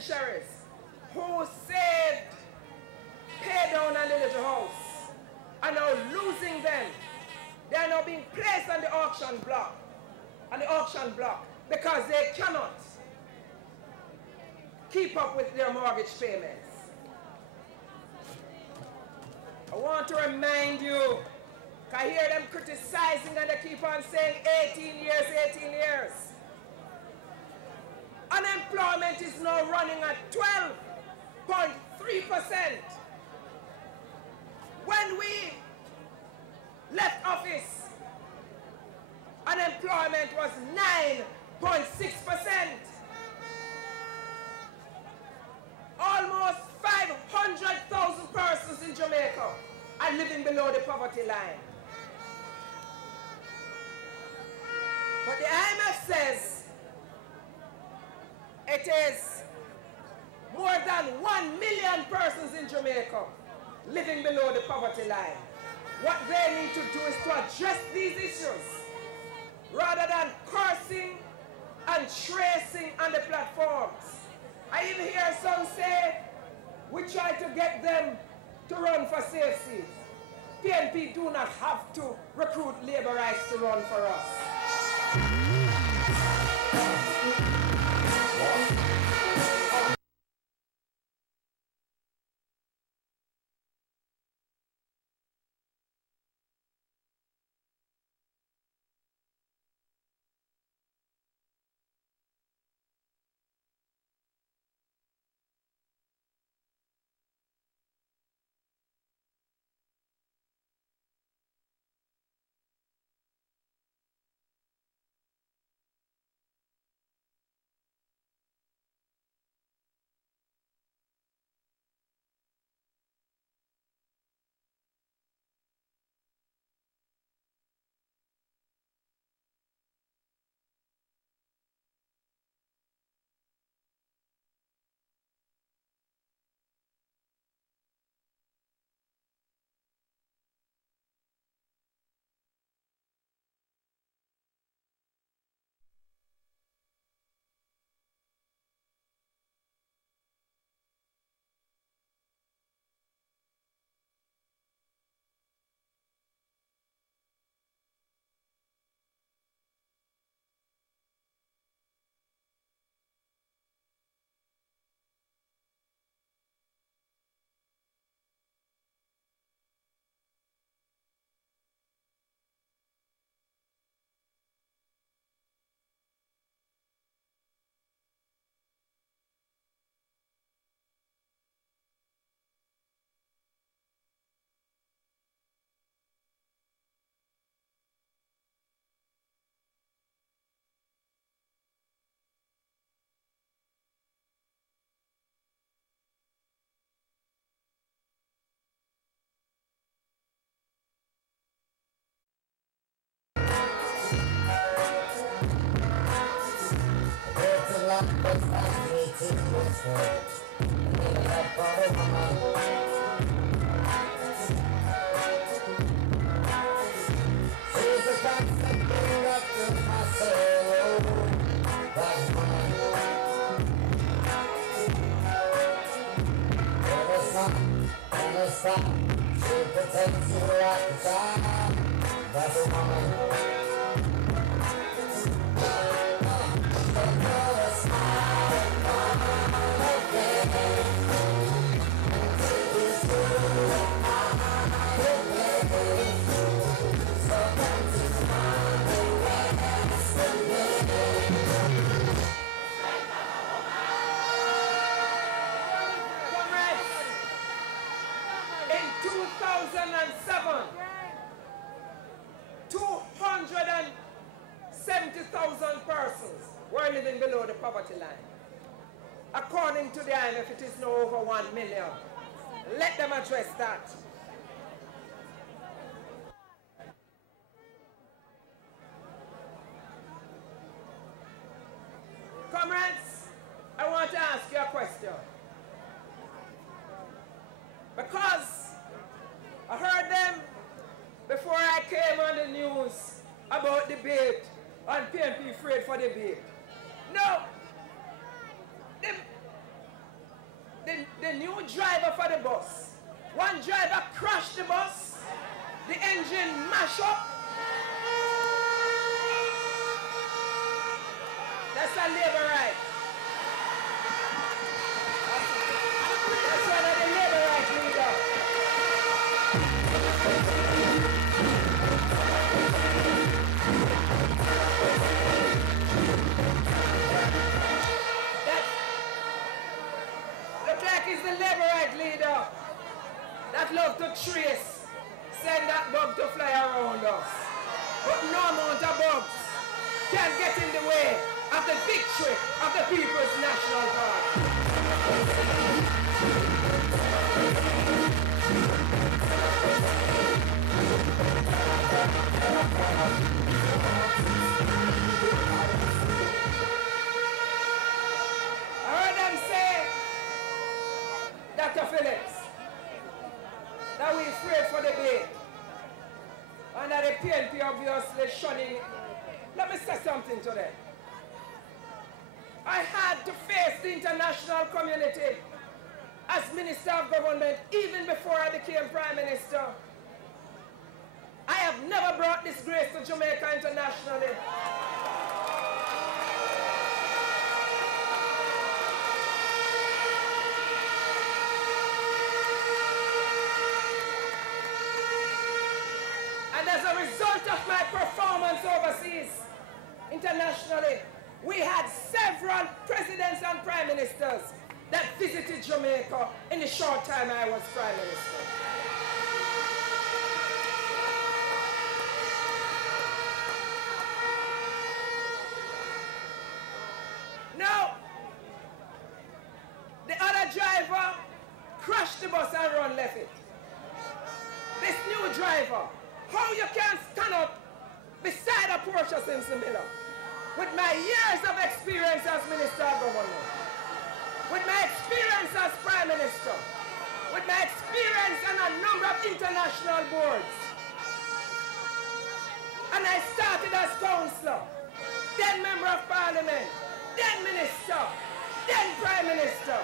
beneficiaries who saved, paid down on the little house, are now losing them. They are now being placed on the auction block, because they cannot keep up with their mortgage payments. I want to remind you, I hear them criticizing and they keep on saying 18 years, 18 years. Unemployment is now running at 12.3%. When we left office, unemployment was 9.6%. Almost 500,000 persons in Jamaica are living below the poverty line. But the IMF says it is more than 1 million persons in Jamaica living below the poverty line. What they need to do is to address these issues rather than cursing and tracing on the platforms. I even hear some say we try to get them to run for safe seats. PNP do not have to recruit laborites to run for us. In 2007, 270,000 persons were living below the poverty line. According to the IMF, it is now over 1 million. Let them address that. Comrades, I want to ask you a question. Because I heard them before I came on the news about debate and PNP afraid for debate. No, the new driver for the bus. One driver crashed the bus, the engine mashed up. That's a labor right. That's one of the labor rights leader. Look like he's the labor right leader that love to trace, send that bug to fly around us. But no amount of bugs can get in the way of the victory of the People's National Party. I heard them say, Dr. Phillips, that we're afraid for the debate, and that the PNP obviously shunning. Let me say something to them. I had to face the international community as Minister of Government even before I became Prime Minister. I have never brought disgrace to Jamaica internationally. And as a result of my performance overseas, internationally, we had several presidents and prime ministers that visited Jamaica in the short time I was Prime Minister. Now, the other driver crashed the bus and run left it. This new driver, how you can stand up beside a Porsche Simpson Miller with my years of experience as Minister of Government, with my experience as Prime Minister, with my experience on a number of international boards. And I started as councillor, then Member of Parliament, then Minister, then Prime Minister.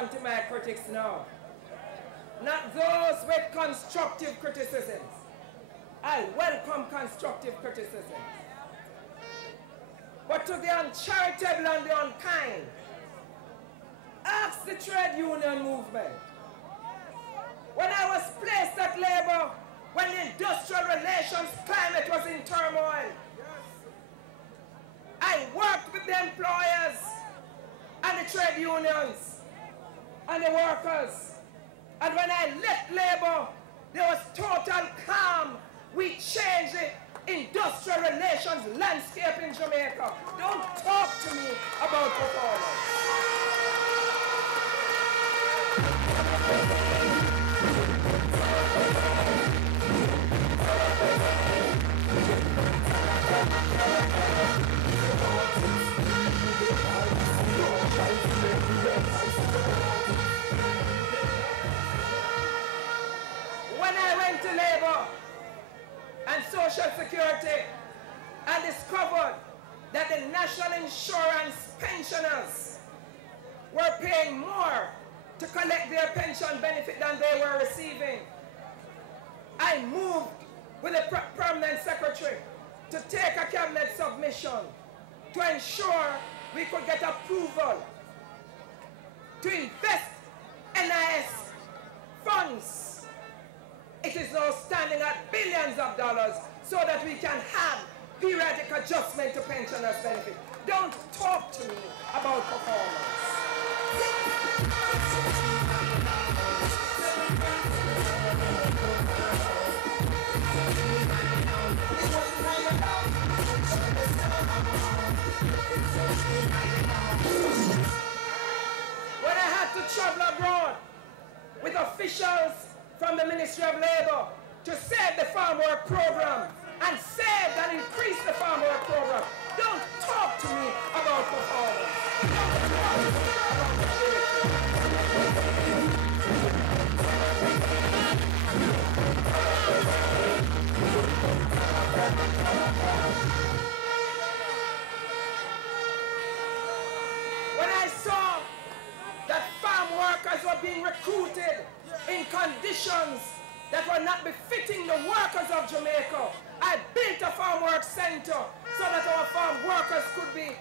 To my critics now. Not those with constructive criticisms. I welcome constructive criticism. But to the uncharitable and the unkind, ask the trade union movement. When I was placed at Labour, when the industrial relations climate was in turmoil, I worked with the employers and the trade unions and the workers. And when I left Labour, there was total calm. We changed the industrial relations landscape in Jamaica. Don't talk to me about performance. When I went to Labour and Social Security, I discovered that the National Insurance pensioners were paying more to collect their pension benefit than they were receiving. I moved with the permanent secretary to take a cabinet submission to ensure we could get approval to invest NIS funds. It is now standing at billions of dollars so that we can have periodic adjustment to pensioners' benefit. Don't talk to me about performance. When I had to travel abroad with officials from the Ministry of Labor to save the farm work program and save and increase the farm work program, don't talk to me about performance. Don't talk to me about when I saw that farm workers were being recruited in conditions that were not befitting the workers of Jamaica, I built a farm work center so that our farm workers could be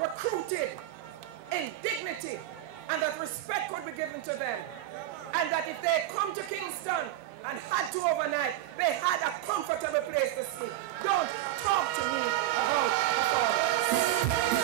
recruited in dignity and that respect could be given to them. And that if they come to Kingston and had to overnight, they had a comfortable place to sleep. Don't talk to me about performance.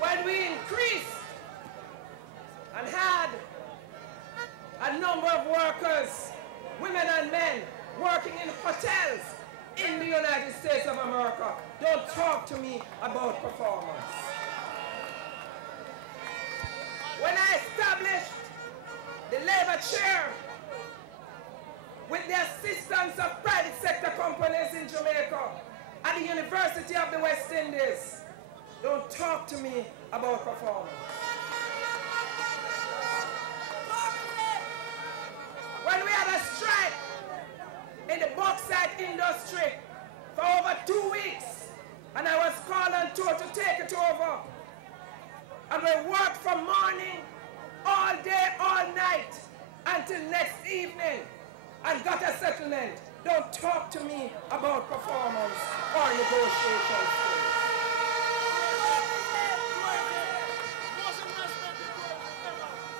When we increased and had a number of workers, women and men, working in hotels in the United States of America, don't talk to me about performance. When I established the labor chair with the assistance of private sector companies in Jamaica at the University of the West Indies, don't talk to me about performance. When we had a strike in the bauxite industry for over 2 weeks, and I was called on tour to take it over, and we worked from morning, all day, all night, until next evening, and got a settlement. Don't talk to me about performance or negotiations.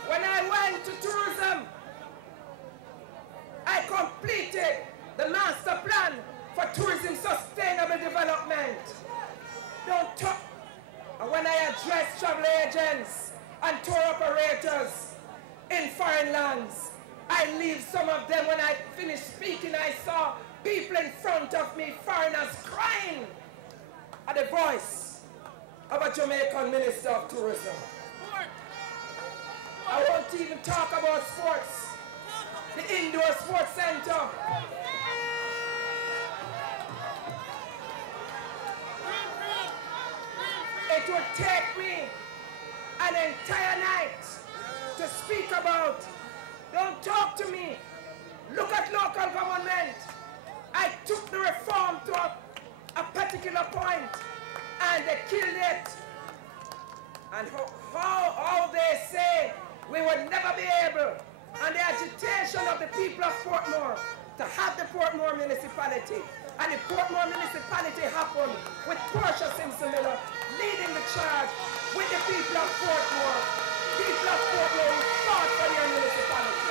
When I went to tourism, I completed the master plan for tourism sustainable development. Don't talk. And when I address travel agents and tour operators in foreign lands, I leave some of them. When I finished speaking, I saw people in front of me, foreigners, crying at the voice of a Jamaican Minister of Tourism. I won't even talk about sports. The indoor sports center. It would take me an entire night to speak about. Don't talk to me. Look at local government. I took the reform to a particular point and they killed it. And how they say we would never be able, and the agitation of the people of Portmore to have the Portmore municipality. And the Portmore municipality happened with Portia Simpson Miller leading the charge with the people of Portmore. People of Portmore who fought for their municipality.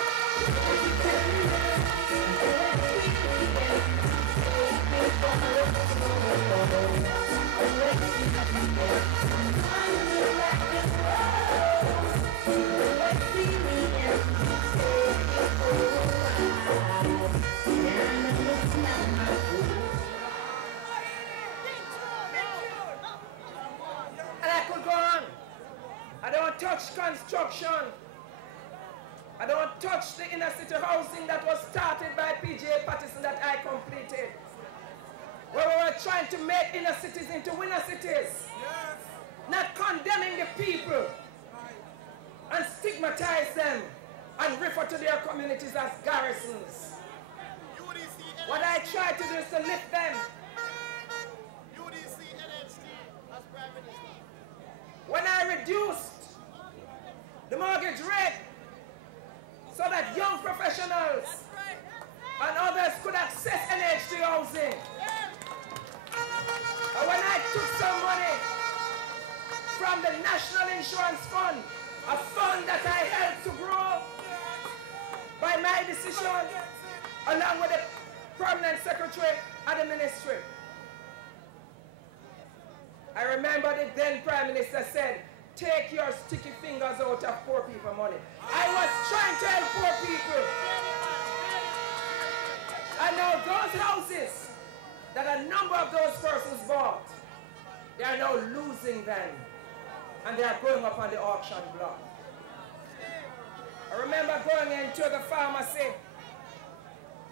And I could go touch construction. I don't touch the inner city housing that was started by PJ Patterson that I completed. Where we were trying to make inner cities into winner cities. Yes. Not condemning the people and stigmatize them and refer to their communities as garrisons. What I try to do is to lift them. When I reduced the mortgage rate so that young professionals and others could access NHT housing. And when I took some money from the National Insurance Fund, a fund that I helped to grow by my decision, along with the permanent secretary of the ministry. I remember the then Prime Minister said, take your sticky fingers out of poor people money. I was trying to help poor people. And now those houses that a number of those persons bought, they are now losing them. And they are going up on the auction block. I remember going into the pharmacy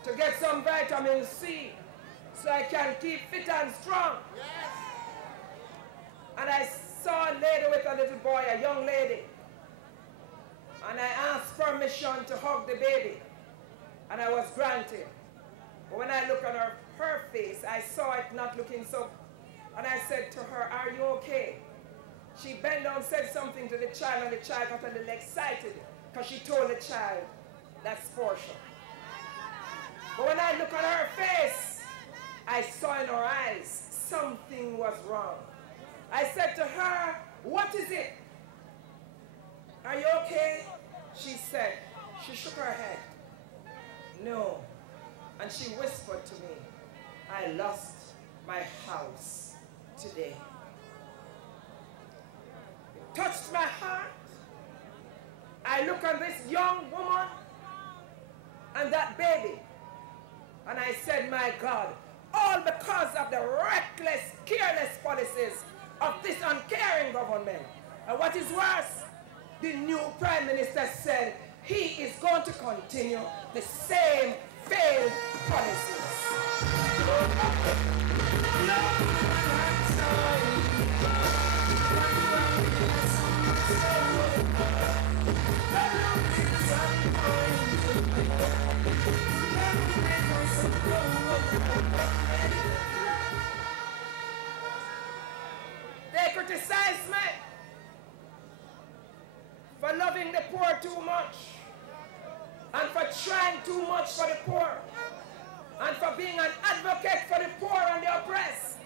to get some vitamin C so I can keep fit and strong. And I saw a lady with a little boy, a young lady. And I asked permission to hug the baby. And I was granted. But when I looked at her face, I saw it not looking so. And I said to her, are you okay? She bent down, said something to the child, and the child got a little excited because she told the child, that's Portia. But when I looked at her face, I saw in her eyes something was wrong. I said to her, what is it? Are you okay? She said, she shook her head. No. And she whispered to me, I lost my house today. It touched my heart. I look at this young woman and that baby, and I said, my God, all because of the reckless, careless policies of this uncaring government. And what is worse, the new Prime Minister said he is going to continue the same failed policies. They criticize me for loving the poor too much and for trying too much for the poor and for being an advocate for the poor and the oppressed.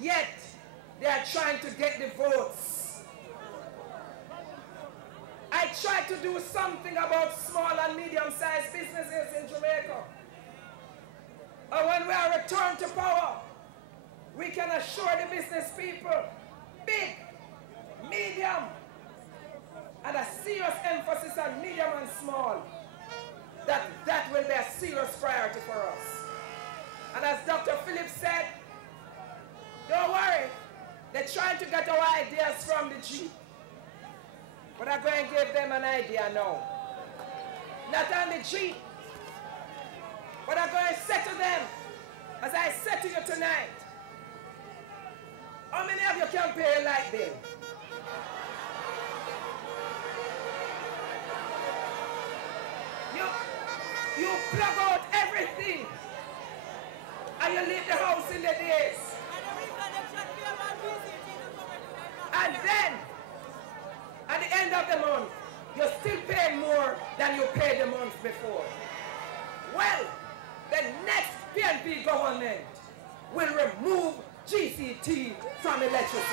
Yet, they are trying to get the votes. I tried to do something about small and medium-sized businesses in Jamaica. And when we are returned to power, we can assure the business people, big, medium, and a serious emphasis on medium and small, that will be a serious priority for us. And as Dr. Phillips said, don't worry, they're trying to get our ideas from the G. But I'm going to give them an idea now. Not on the G, but I'm going to say to them, as I said to you tonight, how many of you can pay a light bill? You plug out everything and you leave the house in the days. And then, at the end of the month, you still pay more than you paid the month before. Well, the next PNP government will remove GCT from electricity.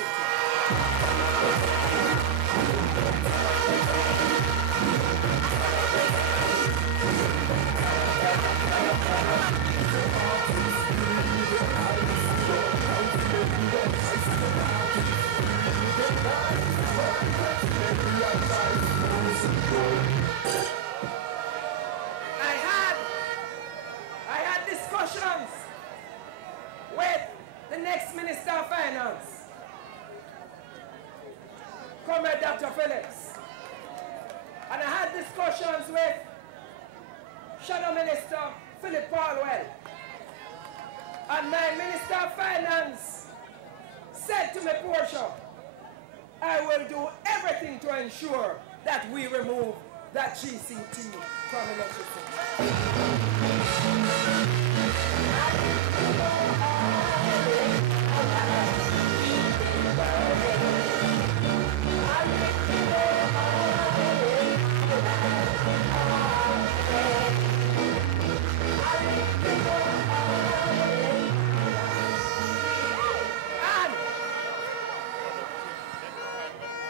I had discussions with the next Minister of Finance Comrade Dr. Phillips. And I had discussions with Shadow Minister Philip Paulwell. And my Minister of Finance said to me, Portia, I will do everything to ensure that we remove that GCT from electricity.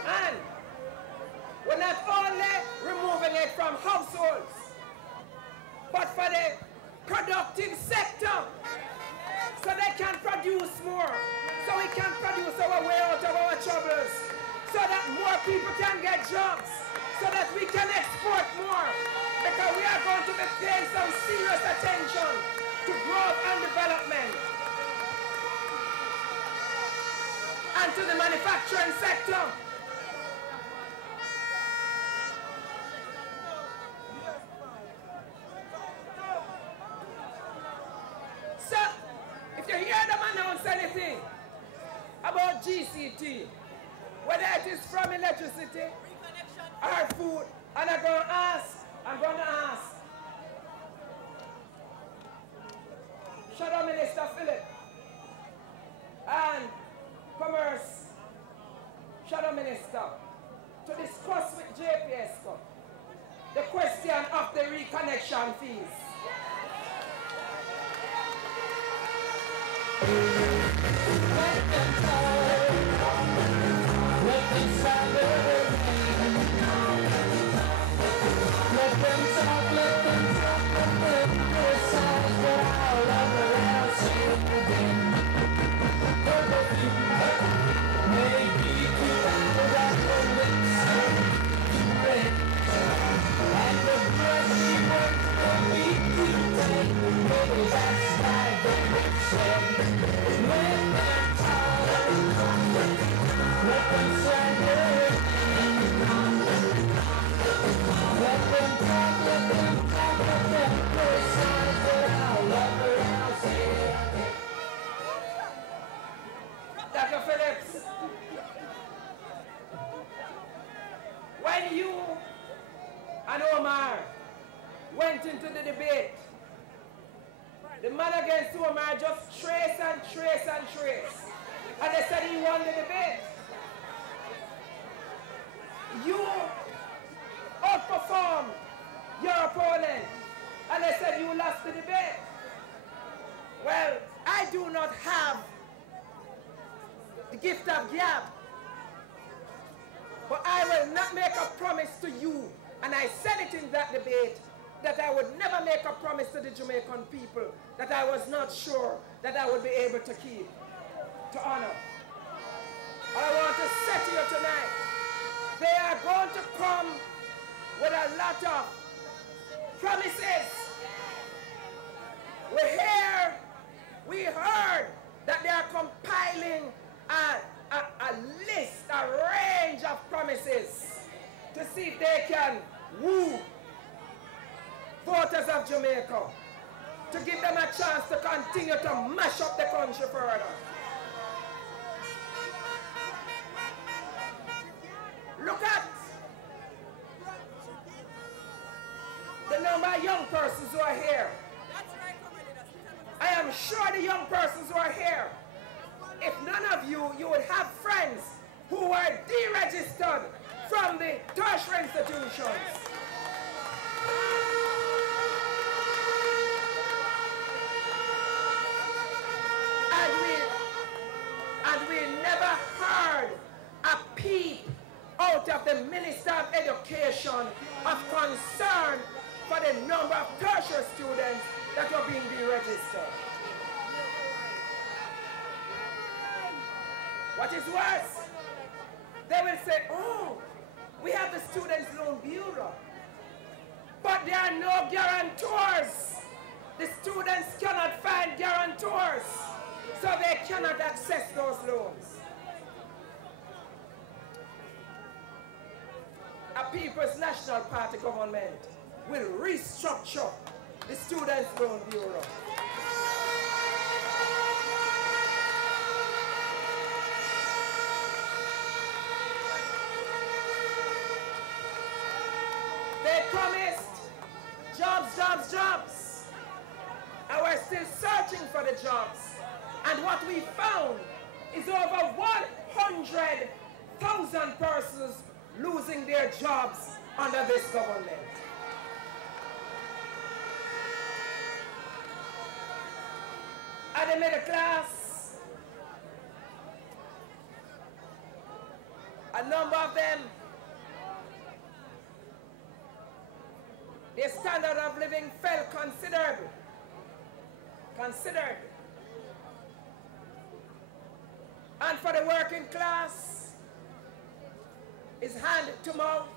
And we're not only removing it from households, but for the productive sector, so they can produce more, so we can produce our way out of our troubles, so that more people can get jobs, so that we can export more, because we are going to be paying some serious attention to growth and development, and to the manufacturing sector. So, if you hear them announce anything about GCT, whether it is from electricity or food, and I'm going to ask Shadow Minister Philip and Commerce Shadow Minister to discuss with JPSCO the question of the reconnection fees. Let them talk, let them celebrate. Let them talk, let them criticize, but I'll never else again. Maybe too loud at the lips and red, and the brushy words for me to take. Maybe that's my favorite say. Let them talk, let them celebrate. Let them talk, let them criticize, but I'll never else again. Dr. Phillips, when you and Omar went into the debate, the man against Omar just trace and trace and trace. And they said he won the debate. You outperformed your opponent. And they said you lost the debate. Well, I do not have the gift of gab. But I will not make a promise to you, and I said it in that debate, that I would never make a promise to the Jamaican people that I was not sure that I would be able to keep, to honor. I want to say to you tonight, they are going to come with a lot of promises. We heard that they are compiling a list, a range of promises to see if they can woo voters of Jamaica, to give them a chance to continue to mash up the country further. Look at the number of young persons who are here. I am sure the young persons who are here, if none of you, you would have friends who were deregistered from the tertiary institutions. And we never heard a peep out of the Minister of Education of concern for the number of tertiary students that were being deregistered. What is worse, they will say, oh, we have the Students' Loan Bureau, but there are no guarantors. The students cannot find guarantors, so they cannot access those loans. People's National Party government will restructure the Students' Loan Bureau. They promised jobs, jobs, jobs. And we're still searching for the jobs. And what we found is over 100,000 persons losing their jobs under this government. And the middle class, a number of them, their standard of living fell considerably. Considerably. And for the working class, it's hand to mouth,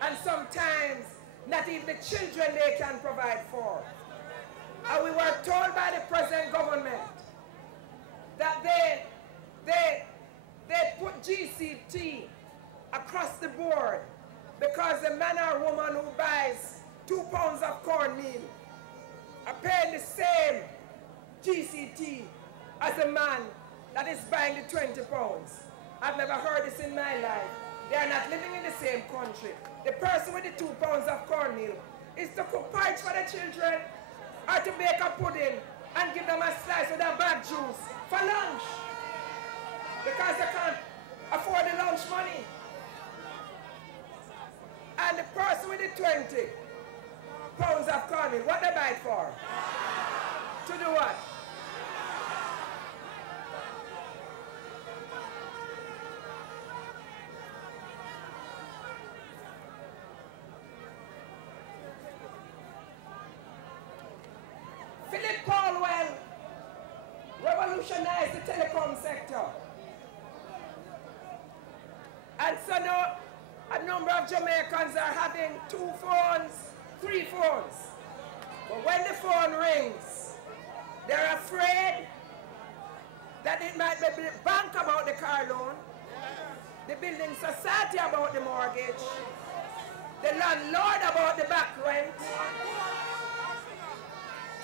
and sometimes not even the children they can provide for. And we were told by the present government that they put GCT across the board because the man or woman who buys 2 pounds of cornmeal are paying the same GCT as the man that is buying the 20 pounds. I've never heard this in my life. They are not living in the same country. The person with the 2 pounds of cornmeal is to cook porridge for the children or to bake a pudding and give them a slice with a bag juice for lunch because they can't afford the lunch money. And the person with the 20 pounds of cornmeal, what they buy it for? To do what? Philip Paulwell revolutionized the telecom sector. And so now a number of Jamaicans are having 2 phones, 3 phones. But when the phone rings, they're afraid that it might be the bank about the car loan, the building society about the mortgage, the landlord about the back rent,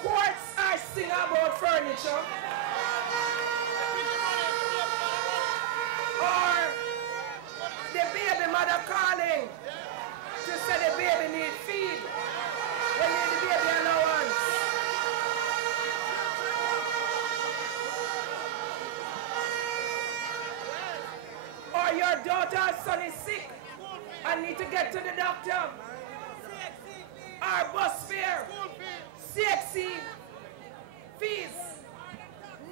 courts are singing about furniture, or the baby mother calling to say the baby need feed, they need the baby allowance. Or your daughter's son is sick and need to get to the doctor. Or bus fare, CXC, fees,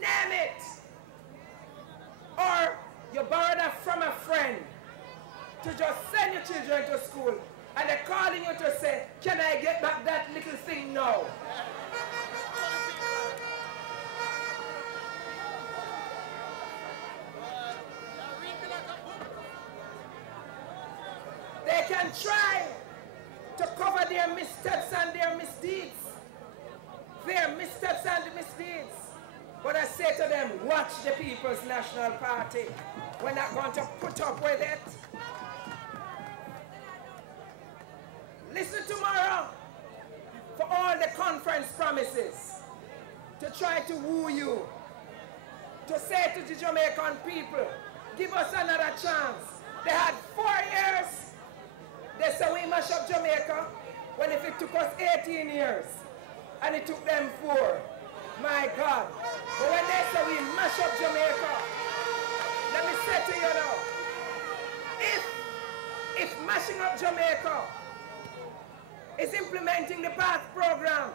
name it. Or you borrowed that from a friend to just send your children to school and they're calling you to say, can I get back that little thing now? They can try to cover their missteps and their misdeeds. Their missteps and misdeeds. But I say to them, watch the People's National Party. We're not going to put up with it. Listen tomorrow for all the conference promises to try to woo you, to say to the Jamaican people, give us another chance. They had 4 years. They said we mash up Jamaica, when if it took us 18 years, and it took them 4. My God. But when they say we mash up Jamaica, let me say to you now, if mashing up Jamaica is implementing the PATH program,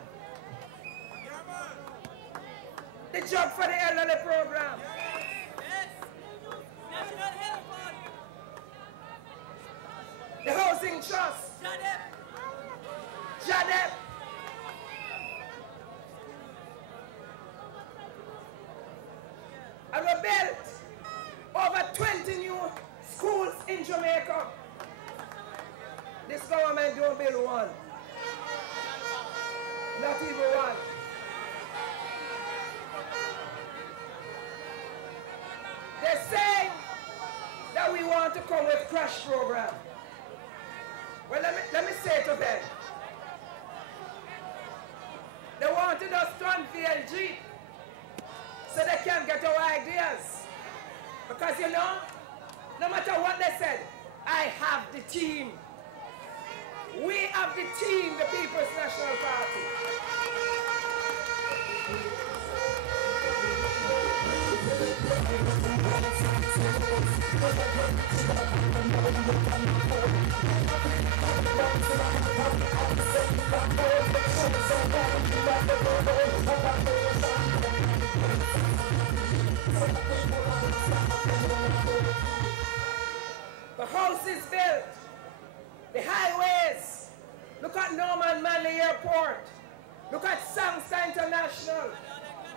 the job for the elderly program, the housing trust, JADEP, and we built over 20 new schools in Jamaica. This government don't build one. Not even one. They're saying that we want to come with crash program. Well, let me say to them, they wanted us to unveil Jeep so they can get our ideas. Because you know, no matter what they said, I have the team. We have the team, the People's National Party. The house is built. The highways. Look at Norman Manley Airport. Look at Sangster International.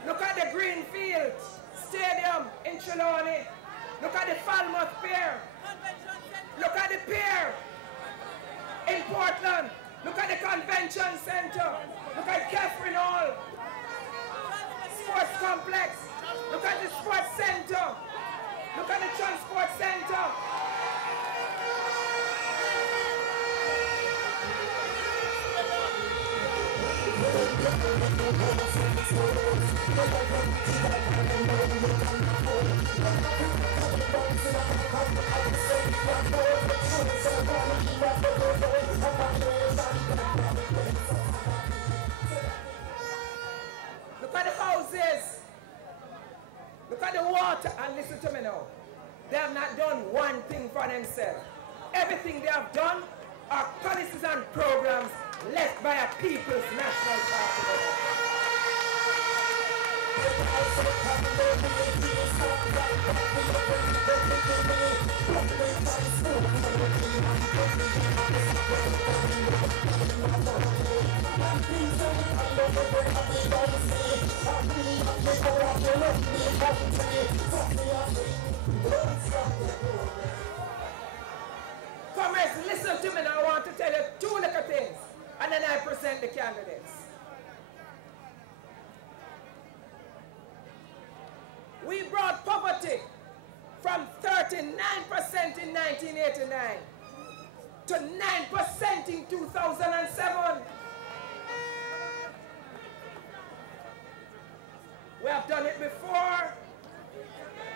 Look at the Greenfield Stadium in Trelawney. Look at the Falmouth Pier. Look at the pier in Portland. Look at the Convention Center. Look at Catherine Hall. Sports Complex. Look at the Sports Center. Look at the Transport Center. Look at the houses. Look at the water. And listen to me now. They have not done one thing for themselves. Everything they have done are policies and programs left by a People's National Party. Comrades, listen to me now. I want to tell you two little things, and then I present the candidates. We brought poverty from 39% in 1989 to 9% in 2007. We have done it before,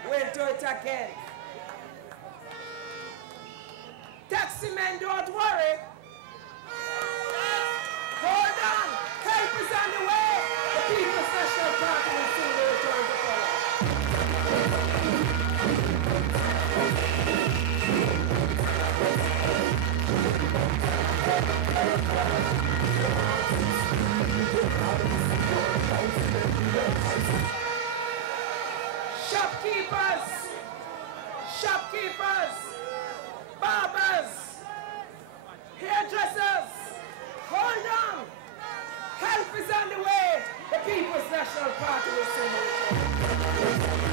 we'll do it again. Taxi men, don't worry. Hold on, help is on the way. The People's National Party will soon return to power. Shopkeepers, barbers, hairdressers, hold on. Help is on the way. The People's National Party will soon return.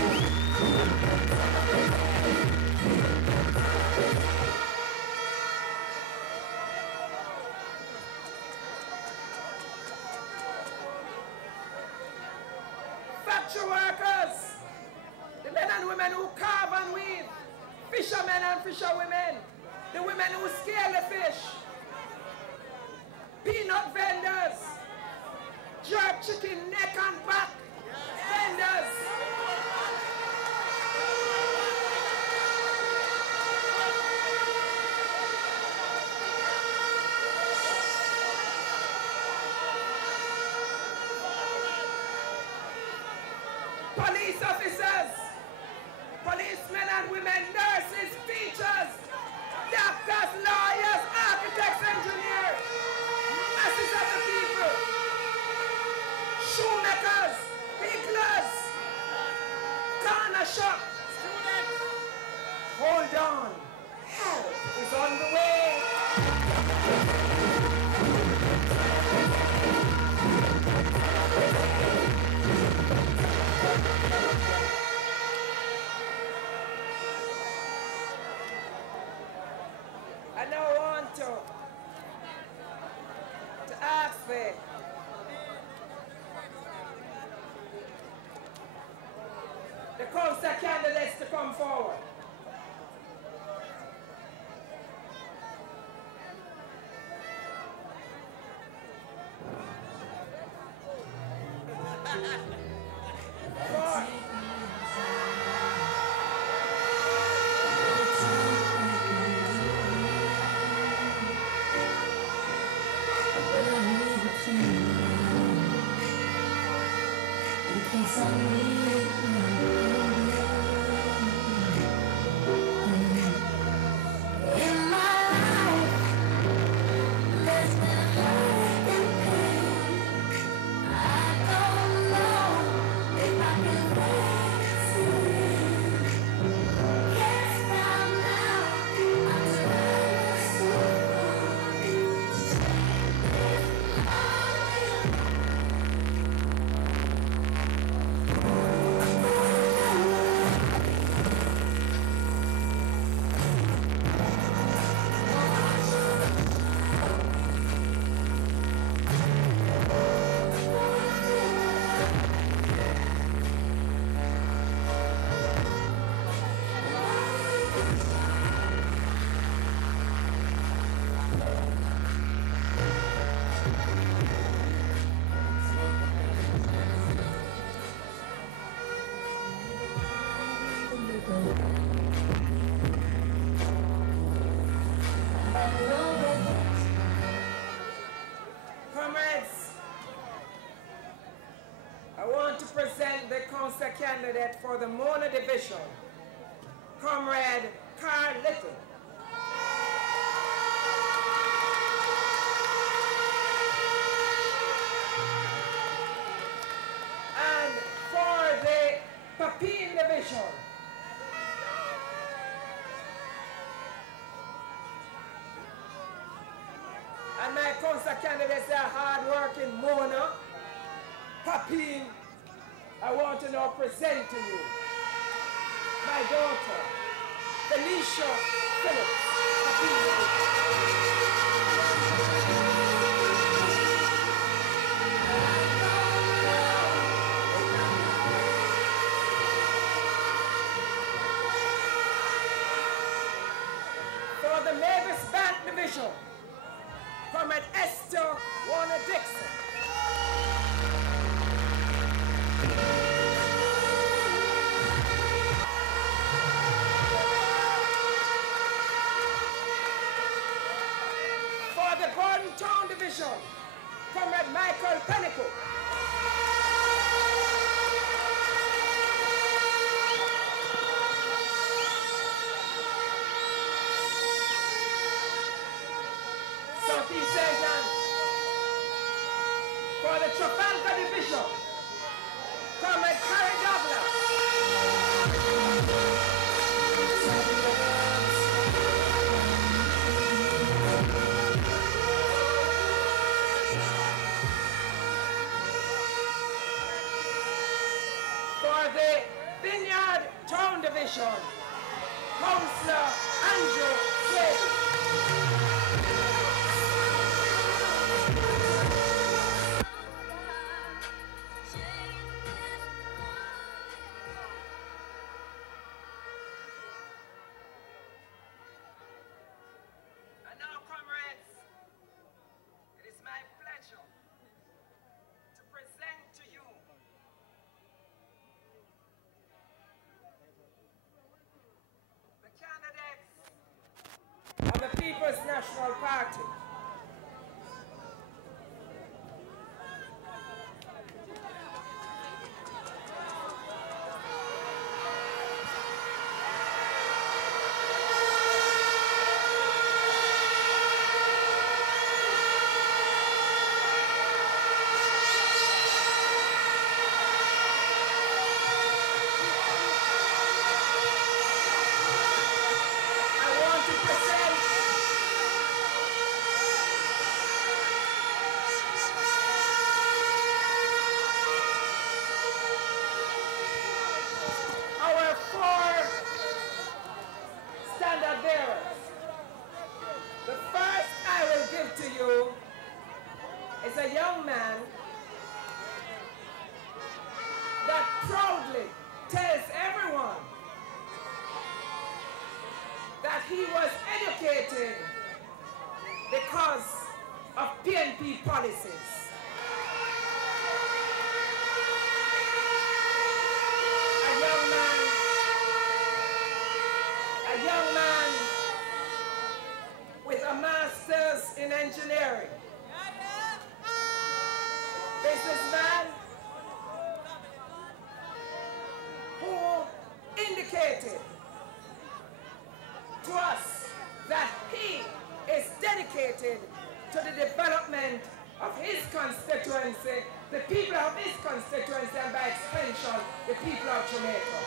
Factory workers, the men and women who carve and weave, fishermen and fisherwomen, the women who scale the fish, peanut vendors, jerk chicken neck and back vendors, police officers, policemen and women, nurses, teachers, doctors, lawyers, architects, engineers, masses of the people, shoemakers, hicklers, corner shop. Hold on, help is on the way. I now want to ask the council candidates to come forward. Comrades, I want to present the council candidate for the Mona Division, Comrade Carl Little. And for the Papine Division, and my council candidates are hard-working Mona, Papine. I want to now present to you my daughter, Felicia Phillips, Papine. For the Mavis Bank Division, Comrade Esther Warner Dixon. For the Gordon Town Division, Comrade Michael Pennicook. Southeast Asian. For the Trafalgar Division, Comrade Carrie Douglas. For the Vineyard Town Division, Councillor Andrew Slade. And now, comrades, it is my pleasure to present to you the candidates of the People's National Party. Our four standard bearers. The first I will give to you is a young man that proudly tells everyone that he was educated because of PNP policies. A young man with a master's in engineering. Businessman, communicated to us that he is dedicated to the development of his constituency, the people of his constituency, and by extension, the people of Jamaica.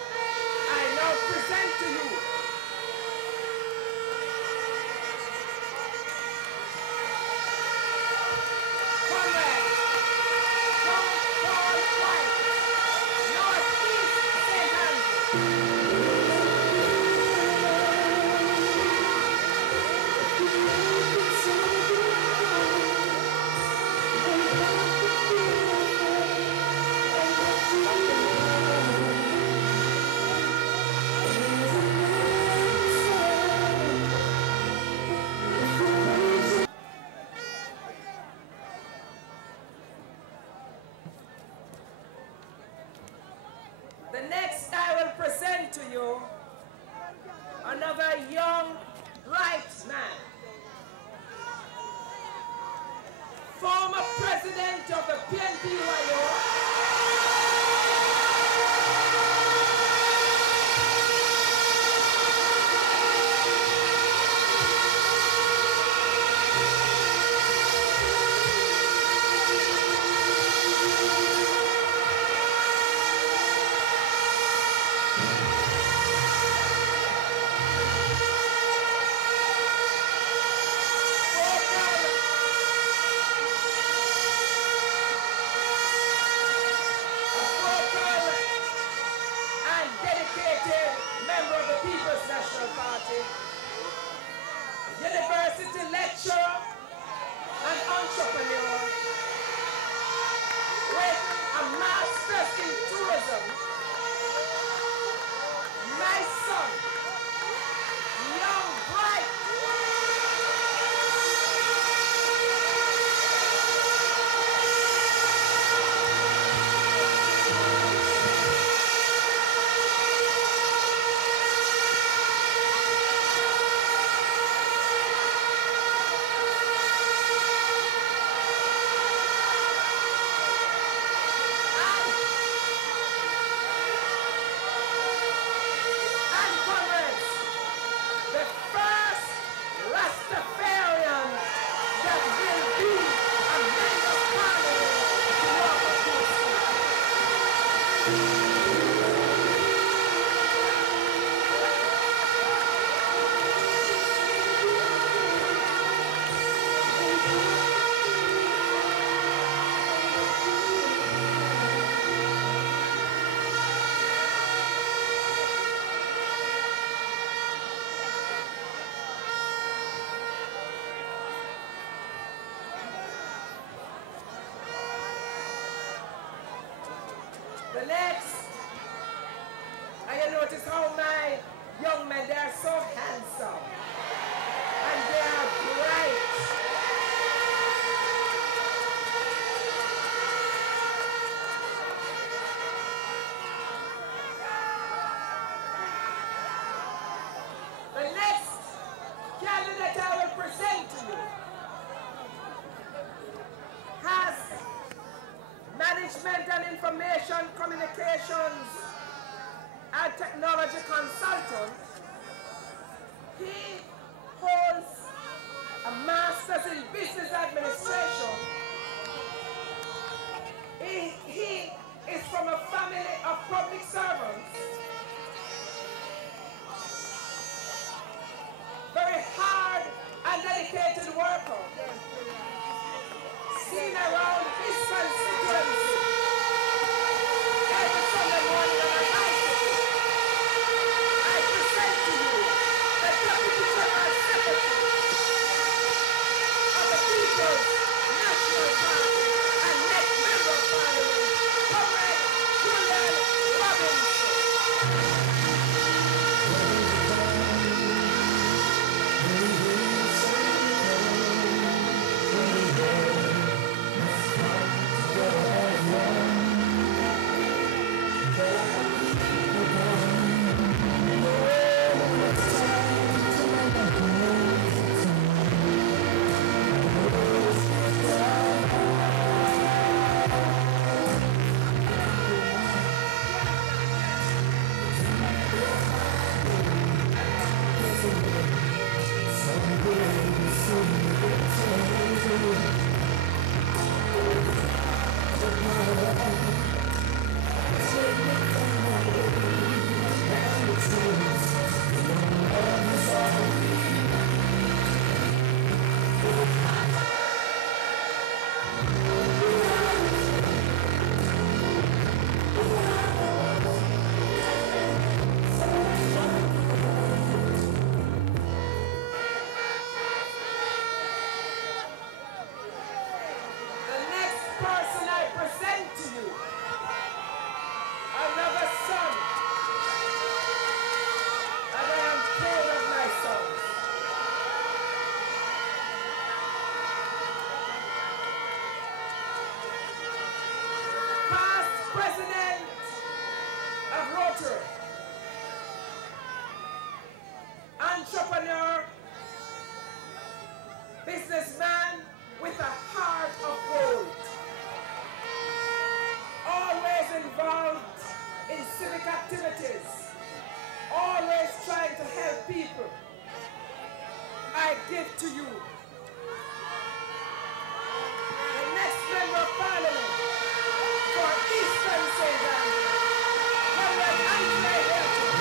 I now present to you Comrade John Paul White, Northeast St. Andrews. The next I will present to you another young, bright man, former president of the PNP-UIO, university lecturer and entrepreneur with a master's in tourism. My son, young, bright, the next, and you notice how my young men, they are so handsome and they are bright. The next candidate I will present to you has management and information communications and technology consultant. He holds a master's in business administration. He is from a family of public servants. Very hard and dedicated worker. Seen around his constituency every Sunday morning on a bicycle. submit to you. The next member of parliament for Eastern Sudan, Comrade Andre Hilton.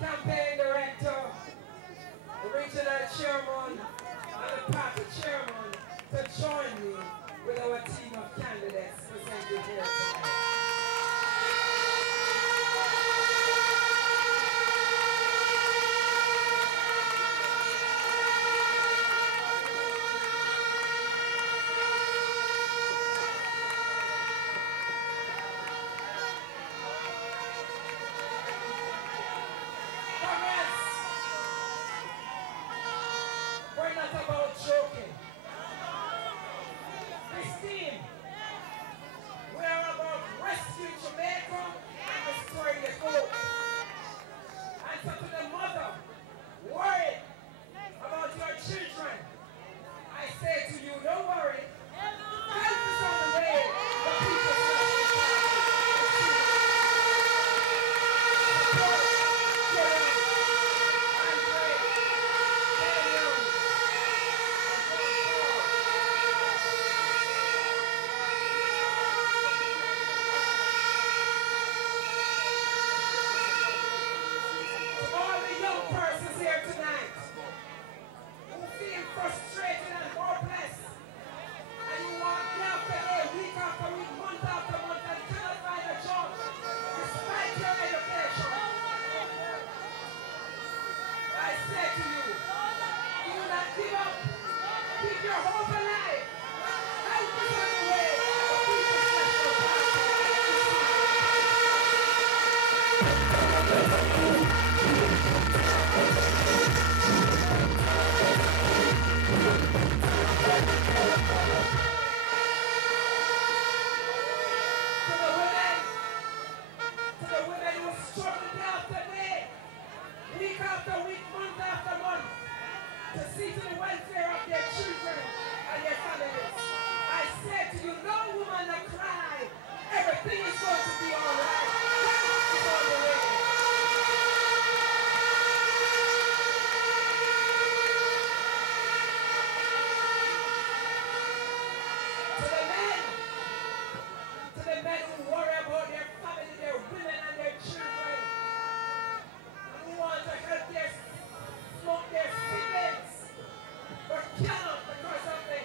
Campaign director, the regional chairman, and the party chairman to join me with our team of candidates presented here tonight. We're not about joking. Christine, we are about rescuing Jamaica and restoring the hope. And so to the mother, worried about your children, I say to you, don't worry. Help is on the way. The people frustrated and hopeless, and you walk day after day, week after week, month after month, and cannot find a job, despite your education. I say to you, do not give up. Keep your hope alive. Help is on the way. The People's National to the women who struggle day after day, week after week, month after month, to see to the welfare of their children and their families. I say to you, no woman to cry. Everything is going to be all right. Help is on the way. To the men who worry about their family, their women and their children, and who want to help their siblings, but cannot because of the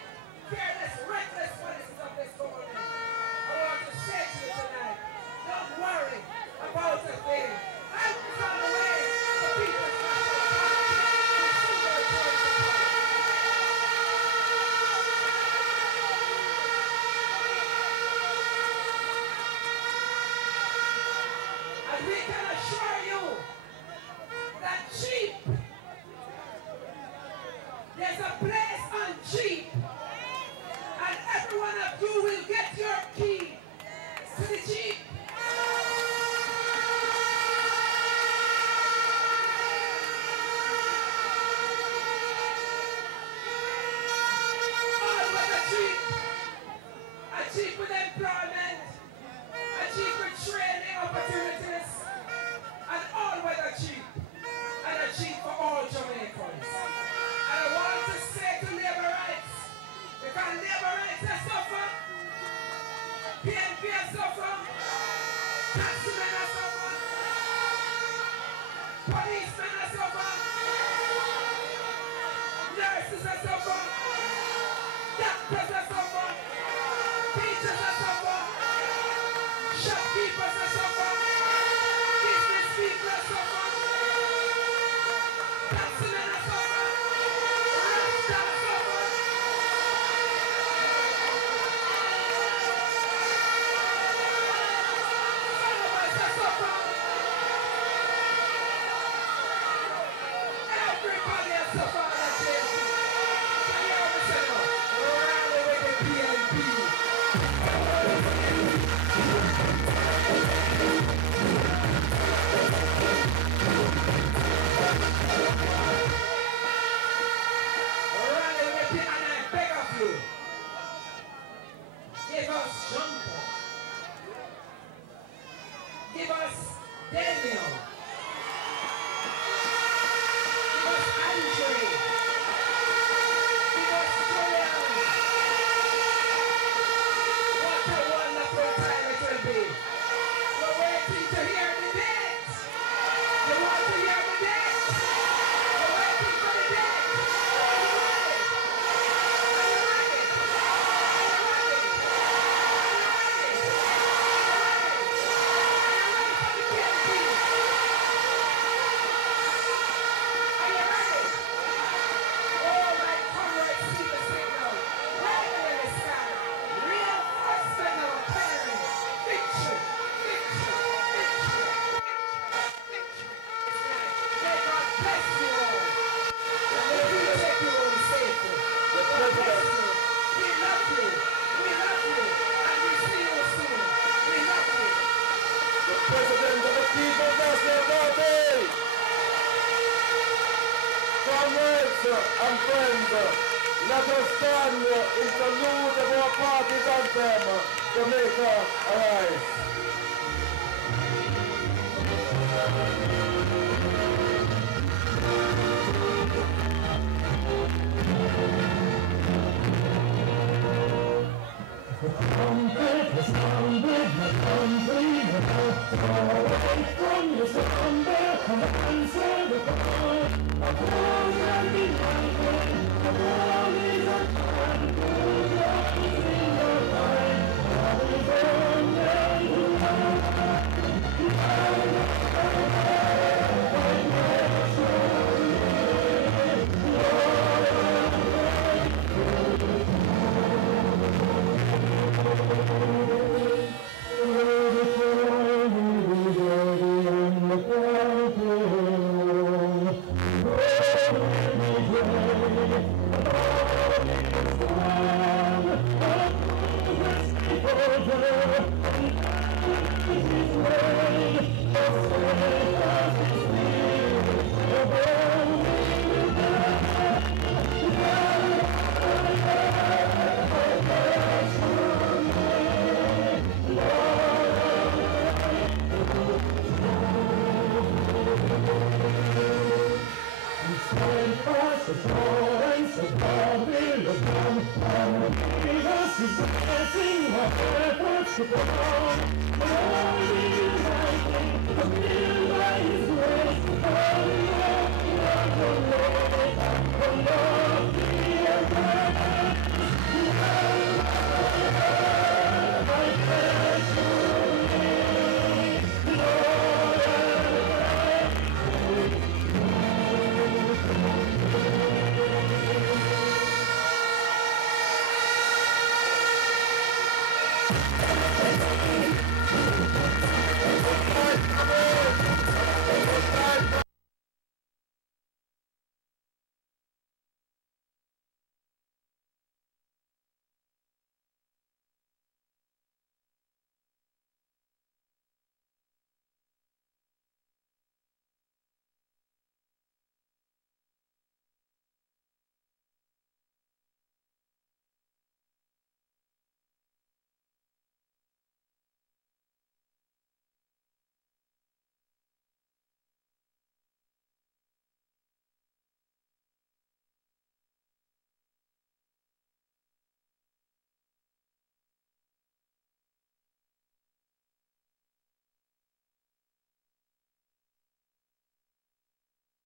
careless, reckless policies of this government. I want to say to you tonight, don't worry about a thing. Help is on the way. The People's National and we can assure you that cheap, there's a place on cheap, and every one of you will get your key to the cheap. All but a cheap with employment, a cheap with training opportunities, and all weather cheap, and a cheap for all Policemen are suffer. Nurses are suffer. Doctors are suffer. Teachers are suffer. Shopkeepers are suffer. Business people are suffer. Taximen are suffer. Rasta are suffer. Farmers are suffer. Everybody has suffered on that day. Can you hear me say no? Rally with the PNP. Rally with the, and I beg of you, give us Jumper. Give us Daniel. Give us Andre. Give us Julian. What a wonderful time it will be. We're waiting to hear the date. You want to hear the date? We're waiting for the date. Are you ready? Are you ready? Are you ready? Are you ready? Are you ready for the PNP? Are you ready? Oh, my comrades, see the signal. Riding in the sky. Reinforcement of our parents. Victory, victory, victory, victory, victory. May God bless you all. And may He take you home safely. God bless you. We love you. We love you. And we see you soon. We love you. The President of the People's National Party! Comrades and friends, let us stand in salute of our party's anthem, Jamaica Arise. Oh,